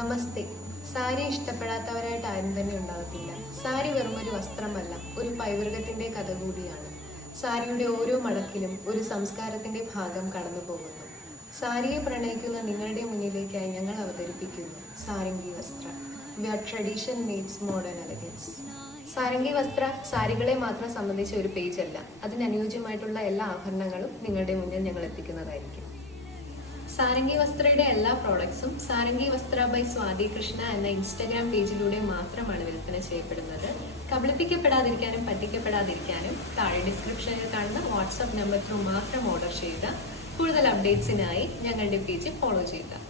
നമസ്തേ. സാരി ഇഷ്ടപ്പെടാത്തവരായിട്ട് ആരും തന്നെ ഉണ്ടാകത്തില്ല. സാരി വെറും ഒരു വസ്ത്രമല്ല, ഒരു പൈതൃകത്തിന്റെ കഥ കൂടിയാണ്. സാരിയുടെ ഓരോ മടക്കിലും ഒരു സംസ്കാരത്തിന്റെ ഭാഗം കടന്നു പോകുന്നു. സാരിയെ പ്രണയിക്കുന്ന നിങ്ങളുടെ മുന്നിലേക്കായി ഞങ്ങൾ അവതരിപ്പിക്കുന്നു സാരംഗി വസ്ത്ര. Where tradition meets modern elegance. Sarangi വസ്ത്ര സാരികളെ മാത്രം സംബന്ധിച്ച ഒരു പേജ് അല്ല, അതിനനുയോജ്യമായിട്ടുള്ള എല്ലാ ആഭരണങ്ങളും നിങ്ങളുടെ മുന്നിൽ ഞങ്ങൾ എത്തിക്കുന്നതായിരിക്കും. സാരംഗി വസ്ത്രയുടെ എല്ലാ പ്രോഡക്ട്സും സാരംഗി വസ്ത്ര ബൈ സ്വാതി കൃഷ്ണ എന്ന ഇൻസ്റ്റാഗ്രാം പേജിലൂടെ മാത്രമാണ് വിൽപ്പന ചെയ്യപ്പെടുന്നത്. കബളിപ്പിക്കപ്പെടാതിരിക്കാനും പറ്റിക്കപ്പെടാതിരിക്കാനും താഴെ ഡിസ്ക്രിപ്ഷനിൽ കാണുന്ന വാട്സ്ആപ്പ് നമ്പർ ത്രൂ മാത്രം ഓർഡർ ചെയ്യുക. കൂടുതൽ അപ്ഡേറ്റ്സിനായി ഞങ്ങളുടെ പേജ് ഫോളോ ചെയ്യുക.